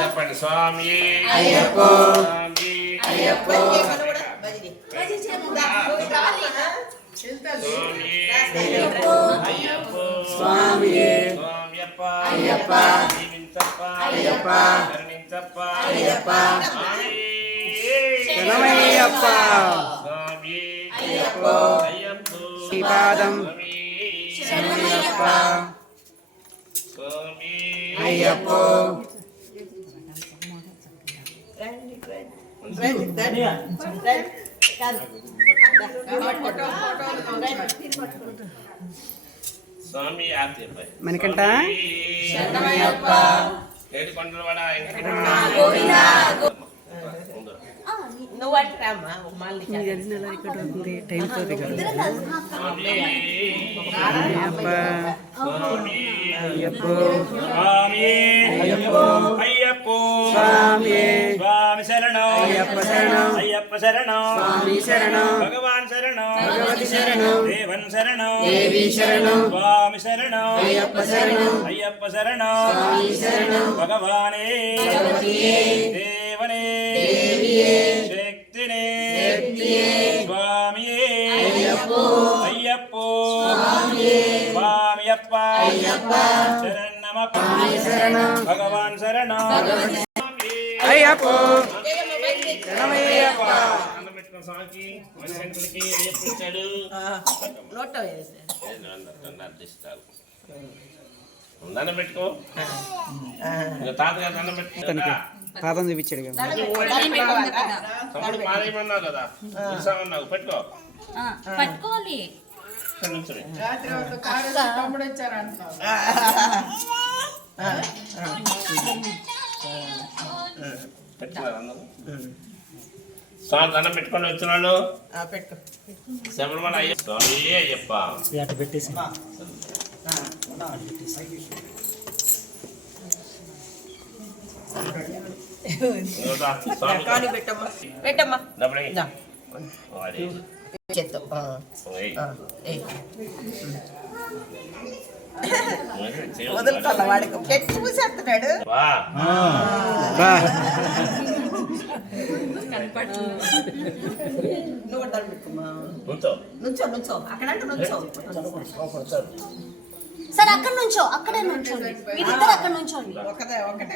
చెప్పండి. స్వామి అయ్యప్ప స్వామి అయ్యప్ప స్వామి స్వామి స్వామియప్ప అయ్యప్ప దీవించప్ప అయ్యప్ప కరుణించప్ప అయ్యప్ప స్వామి శరణమయ్యప్ప స్వామి అయ్యప్ప అయ్యప్ప శ్రీపాదం స్వామి శరణమయ్యప్ప స్వామి అయ్యప్ప స్వామి ఆర్తిపై మణికంఠ శరణమయ్యప్ప ఏడు కొండల వాడ నువ్వు అంటారమ్మా మళ్ళీ ఇక్కడ ఉంది టైం తోటి స్వామి అయ్యప్ప స్వామి అయ్యప్ప స్వామి అయ్యప్ప అయ్యప్ప స్వామి స్వామి శరణం అయ్యప్ప శరణం అయ్యప్ప శరణం స్వామి శరణం భగవాన్ శరణం భగవతి శరణం దేవన్ శరణం దేవి శరణం స్వామి శరణం అయ్యప్ప శరణం అయ్యప్ప శరణం స్వామి శరణం భగవానే భగవతియే దేవనే దేవియే శక్తినే శక్తియే స్వామియే అయ్యప్ప అయ్యప్ప స్వామియే స్వామియప్ప అయ్యప్ప శరణమప్ప స్వామి శరణం భగవాన్ శరణం భగవతి అయ్యప్ప శరణమయ్యప్ప అన్నం పెట్టుకున్న స్వామికి మనిషికి అయ్యప్ప ఇచ్చాడు నోట్లో వేసే అర్థిస్తాడు. దండం పెట్టుకో. ఇంకా తాతగారు దండం పెట్టుకో. పాదం చూపించాడు కదా తమ్ముడు మారేయమన్నావు కదా, పిలిచామన్నావు, పెట్టుకో. పట్టుకోవాలి. ఇక్కడ నుంచోని. పెట్టుకున్నారు అందరూ. స్వామి దండం పెట్టుకొని వచ్చినాడు. పెట్టుకో శబరిమల అయ్యప్ప స్వామి అయ్యప్ప పెట్టేసి ఇంకోటా, స్వామి కానీ పెట్టమ్మా పెట్టమ్మా డబ్బులు ఇయ్యి. దా. వాడి. చేత్తో ఓయ్. వదులుకోవాల వాడికి పెట్టి పూసేస్తున్నాడు వా. నువ్వు దండం పెట్టుకోమా నుంచో. నుంచో నుంచో అక్కడంటే నుంచో సరే అక్కడ నుంచో, అక్కడే నుంచోండి, మీరిద్దరు అక్కడ నుంచోండి. ఒకటే ఒకటే